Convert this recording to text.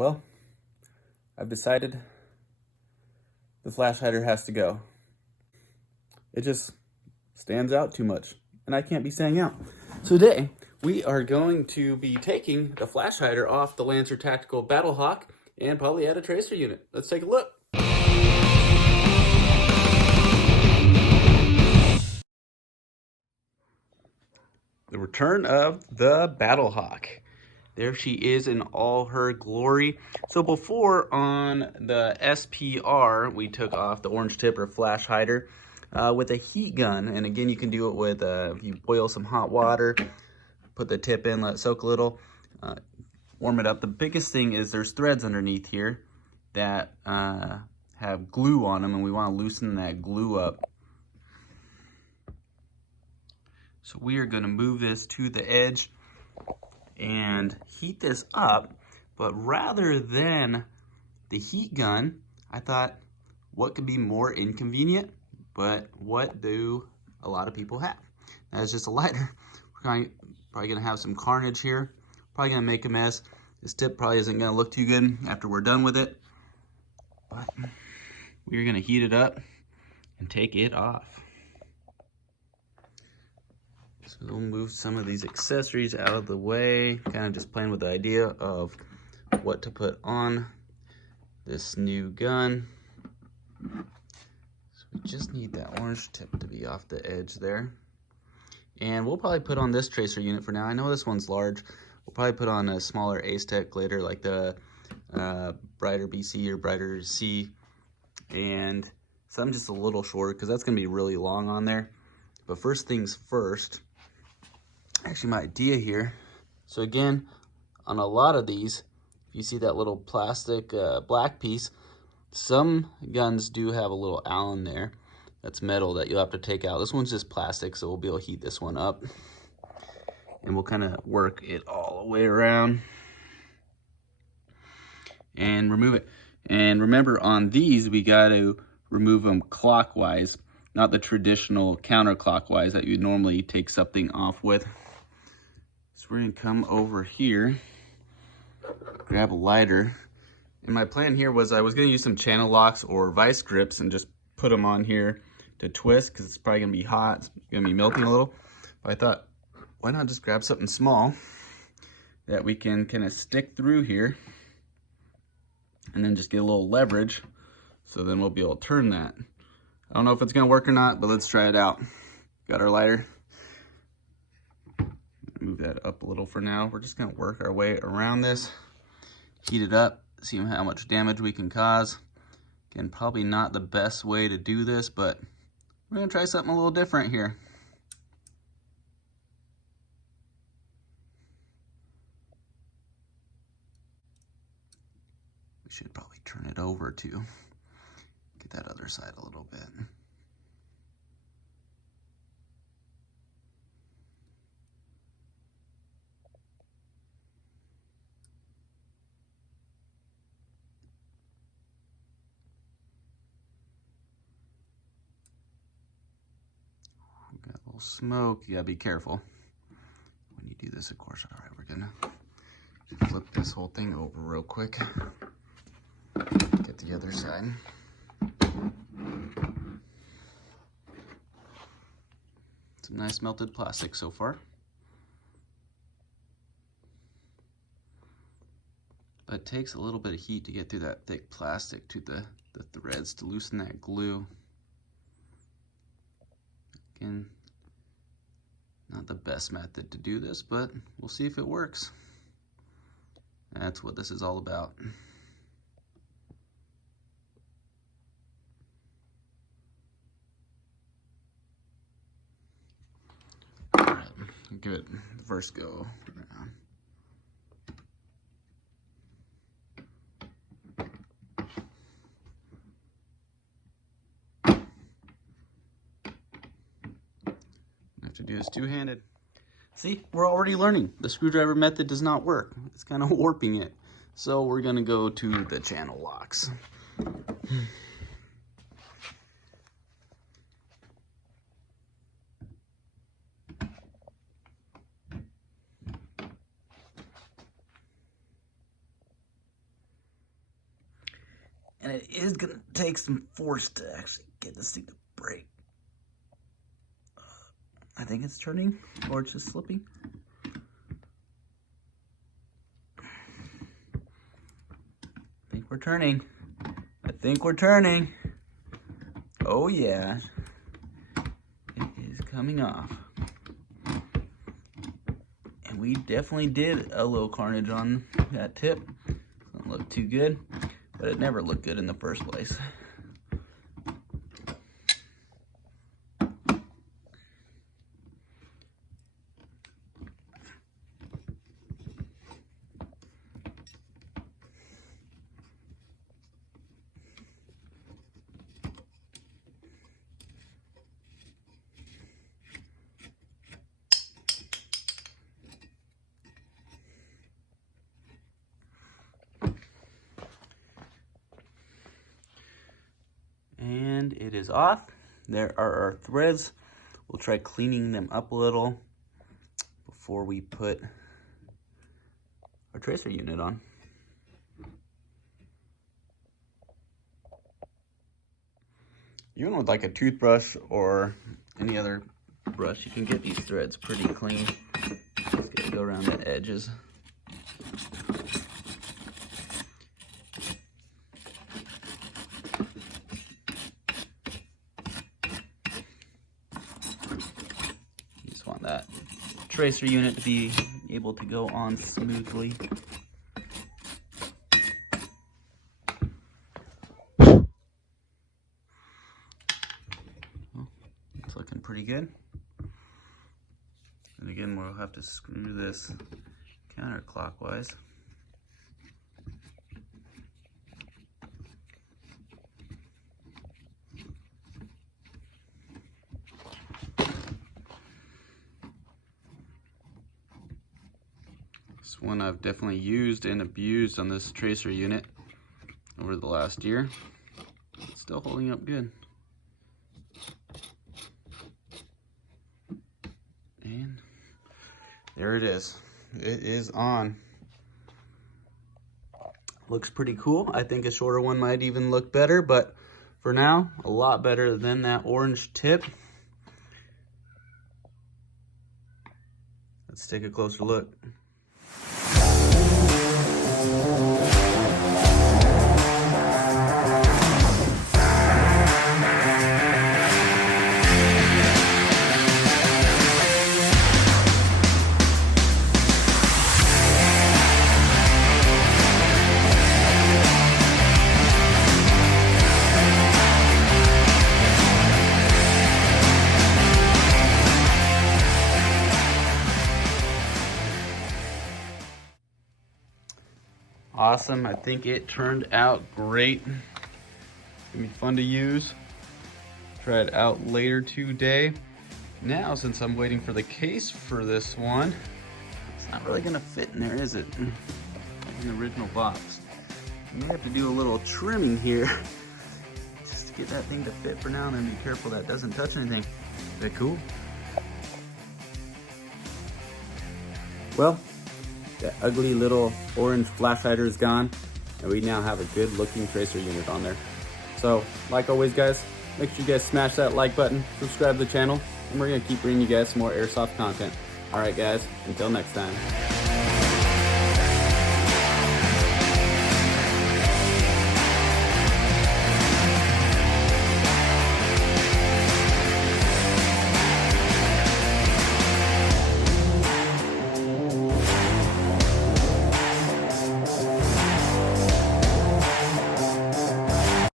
Well, I've decided the flash hider has to go. It just stands out too much, and I can't be staying out. So today, we are going to be taking the flash hider off the Lancer Tactical Battlehawk and probably add a tracer unit. Let's take a look. The return of the Battlehawk. There she is in all her glory. So before on the SPR, we took off the orange tip or flash hider with a heat gun. And again, you can do it with, you boil some hot water, put the tip in, let it soak a little, warm it up. The biggest thing is there's threads underneath here that have glue on them, and we want to loosen that glue up. So we are going to move this to the edge and heat this up, but rather than the heat gun, I thought, what could be more inconvenient, but what do a lot of people have? That's just a lighter. We're probably gonna have some carnage here, probably gonna make a mess. This tip probably isn't gonna look too good after we're done with it, but we're gonna heat it up and take it off. So we'll move some of these accessories out of the way, kind of just playing with the idea of what to put on this new gun. So we just need that orange tip to be off the edge there. And we'll probably put on this tracer unit for now. I know this one's large. We'll probably put on a smaller Ace-Tech later, like the Brighter BC or Brighter C. And something just a little short, because that's going to be really long on there. But first things first, actually my idea here. So again, on a lot of these, if you see that little plastic black piece, some guns do have a little Allen there that's metal that you'll have to take out. This one's just plastic, so we'll be able to heat this one up. And we'll kind of work it all the way around and remove it. And remember, on these, we got to remove them clockwise, not the traditional counterclockwise that you normally take something off with. So we're gonna come over here, grab a lighter. And my plan here was I was gonna use some channel locks or vice grips and just put them on here to twist, because it's probably gonna be hot, it's gonna be melting a little. But I thought, why not just grab something small that we can kind of stick through here and then just get a little leverage, so then we'll be able to turn that. I don't know if it's gonna work or not, but let's try it out. Got our lighter. Move that up a little for now. We're just gonna work our way around this, heat it up, see how much damage we can cause. Again, probably not the best way to do this, but we're gonna try something a little different here. We should probably turn it over to get that other side a little bit. Got a little smoke. You gotta be careful when you do this, of course. All right, we're gonna flip this whole thing over real quick. Get the other side. Some nice melted plastic so far. But it takes a little bit of heat to get through that thick plastic to the threads to loosen that glue. Again, not the best method to do this, but we'll see if it works. That's what this is all about. All right, good. First go around. Have to do this two-handed. See, we're already learning. The screwdriver method does not work. It's kind of warping it. So we're gonna go to the channel locks. And it is gonna take some force to actually get this thing to break. I think it's turning, or it's just slipping. I think we're turning. I think we're turning. Oh yeah. It is coming off. And we definitely did a little carnage on that tip. Doesn't look too good, but it never looked good in the first place. And it is off. There are our threads. We'll try cleaning them up a little before we put our tracer unit on. Even with like a toothbrush or any other brush, you can get these threads pretty clean. Just gotta go around the edges. Want that tracer unit to be able to go on smoothly. Well, it's looking pretty good. And again, we'll have to screw this counterclockwise. This one I've definitely used and abused on this tracer unit over the last year. It's still holding up good. And there it is. It is on. Looks pretty cool. I think a shorter one might even look better, but for now, a lot better than that orange tip. Let's take a closer look. Awesome. I think it turned out great. It's gonna be fun to use. Try it out later today. Now, since I'm waiting for the case for this one, it's not really gonna fit in there, is it? In the original box. I may have to do a little trimming here just to get that thing to fit for now, and then be careful that doesn't touch anything. Is that cool? Well, that ugly little orange flash hider is gone, and we now have a good looking tracer unit on there. So, like always guys, make sure you guys smash that like button, subscribe to the channel, and we're gonna keep bringing you guys some more airsoft content. Alright guys, until next time.